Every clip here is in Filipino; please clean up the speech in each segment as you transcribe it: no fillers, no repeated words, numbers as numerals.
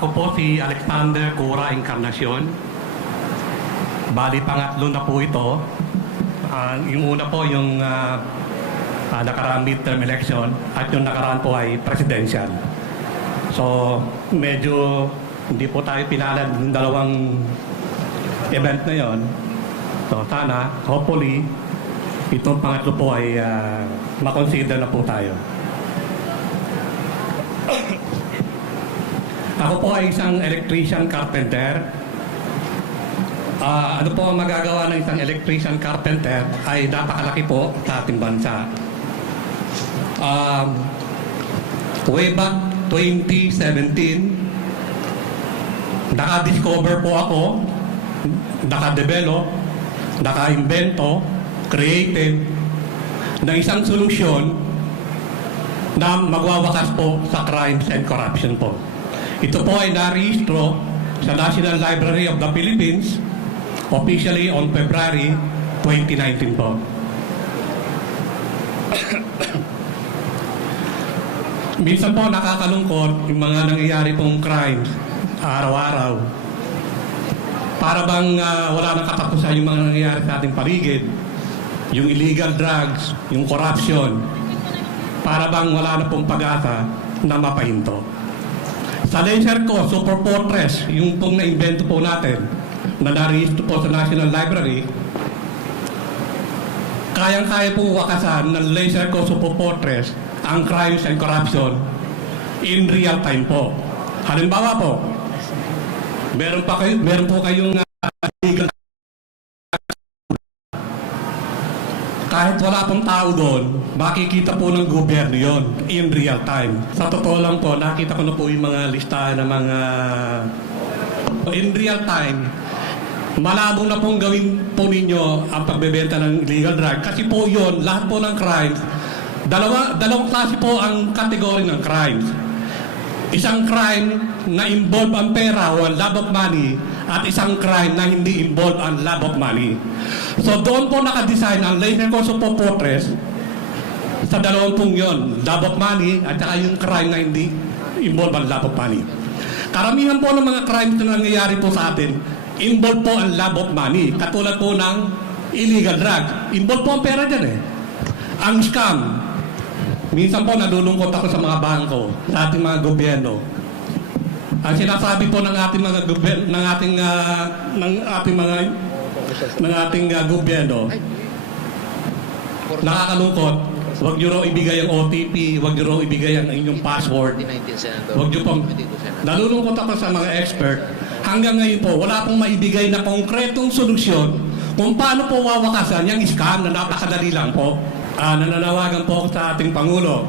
Ako po si Alexander Cura Encarnacion. Bali, pangatlo na po ito. Yung una po yung nakaraang midterm election at yung nakaraan po ay presidential. So, medyo hindi po tayo pinalad ng dalawang event na yon. So, sana, hopefully, itong pangatlo po ay makonsider na po tayo. Ako po ay isang electrician carpenter. Ano po ang magagawa ng isang electrician carpenter ay napakalaki po sa ating bansa. Way back 2017, naka-discover po ako, naka-develop, naka-invento, created ng isang solusyon na magwawakas po sa crimes and corruption po. Ito po ay narehistro sa National Library of the Philippines officially on February 2019 po. Minsan po nakakalungkot yung mga nangyayari pong crimes araw-araw. Para bang wala nang katapusan yung mga nangyayari sa ating paligid. Yung illegal drugs, yung corruption. Para bang wala na pong pag-asa na mapahinto. Sa laser ko, Super Fortress, yung pong na-invento po natin, na narehistro po sa National Library, kayang-kaya po wakasan ng laser ko, Super Fortress, ang crimes and corruption in real time po. Halimbawa po, meron po kayong legal, kahit wala pong tao doon, makikita po ng gobyerno yon in real time. Sa totoo lang po, nakita ko na po yung mga listahan ng mga in real time. Malabo na pong gawin po ninyo ang pagbebenta ng illegal drug. Kasi po yon, lahat po ng crimes, dalawang klase po ang kategory ng crimes. Isang crime na involve ang pera o ang love of money at isang crime na hindi involve ang love of money. So doon po nakadesign ang laser ko Super Fortress sa dalawang pong yun, love of money at saka yung crime na hindi involve ang love of money. Karamihan po ng mga crimes na nangyayari po sa atin, involve po ang love of money. Katulad po ng illegal drug. Involve po ang pera dyan eh. Ang scam. Minsan po nalulungkot ako sa mga bangko, sa ating mga gobyerno. Ang sinasabi po ng ating mga gobyerno, ng ating gobyerno, nakakalungkot. Huwag niyo raw ibigay ang OTP, huwag niyo raw ibigay ang inyong password. Huwag niyo pong... Nalulungkot ako sa mga expert. Hanggang ngayon po, wala pong maibigay na konkretong solusyon kung paano po wawakasan yung scam na napakadali lang po. Nananawagan po ako sa ating Pangulo,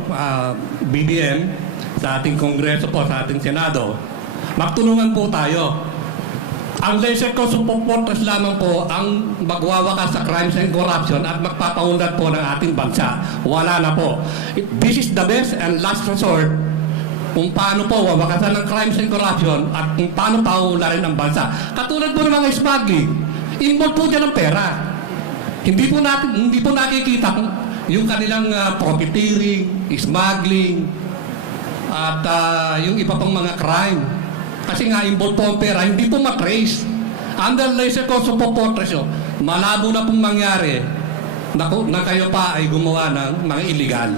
BBM, sa ating Kongreso po, sa ating Senado. Magtulungan po tayo. Ang laser ko Super Fortress lamang po ang magwawakas sa crimes and corruption at magpapaunlad po ng ating bansa. Wala na po. This is the best and last resort kung paano po wawakasan ng crimes and corruption at kung paano paunlarin ang bansa. Katulad po ng mga smuggling, involved po dyan ang pera. Hindi po nakikita yung kanilang profiteering, smuggling, at yung iba pang mga crime. Kasi nga, involved po ang pera, hindi po matrace. Under laser ko Super Fortress, malabo na pong mangyari na kayo pa ay gumawa ng mga illegal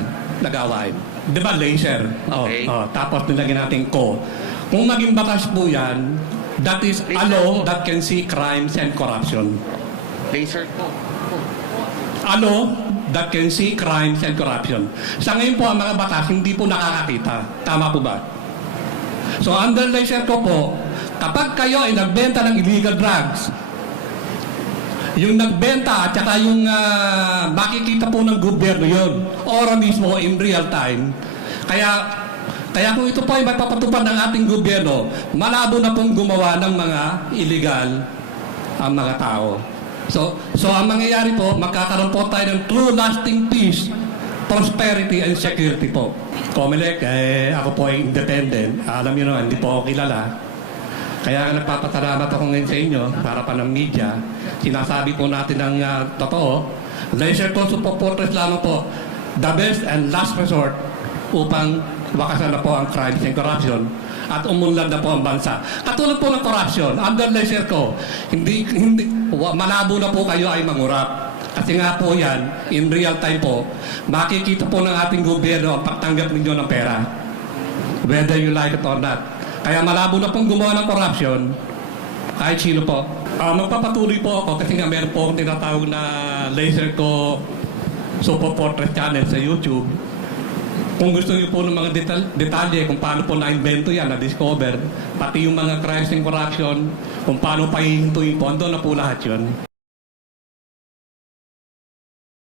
na gawain. Di ba laser? Okay. Tapos nilagyan natin ko. Kung maging batas po yan, that is a law that can see crimes and corruption. Laser ko. A law that can see crimes and corruption. Sa ngayon po, ang mga batas hindi po nakakakita. Tama po ba? So, under laser ko po, kapag kayo ay nagbenta ng illegal drugs, yung nagbenta at saka yung makikita po ng gobyerno yun, ora mismo in real time. Kaya kung ito po ay mapapatupad ng ating gobyerno, malabo na pong gumawa ng mga illegal ang mga tao. So ang mangyayari po, magkakaroon po tayo ng true lasting peace, prosperity, and security po. Comelec, ako po ay independent. Alam niyo naman, hindi po ako kilala. Kaya nagpapasalamat ako ngayon sa inyo, para pa ng media. Sinasabi po natin ang totoo. Laser ko Super Fortress lamang po, the best and last resort upang wakasan na po ang crimes and corruption at umunlad na po ang bansa. Katulad po ng corruption, under laser ko, malabo na po kayo ay mangurap. Kasi nga po yan, in real time po, makikita po ng ating gobyerno ang pagtanggap ninyo ng pera. Whether you like it or not. Kaya malabo na pong gumawa ng corruption, kahit sino po. Magpapatuloy po ako kasi nga meron po akong tinatawag na laser ko Super Portrait channel sa YouTube. Kung gusto niyo po ng mga detalye kung paano po na-invento yan, na-discover, pati yung mga crimes and corruption, kung paano pahihintuin po, andun na po lahat yun.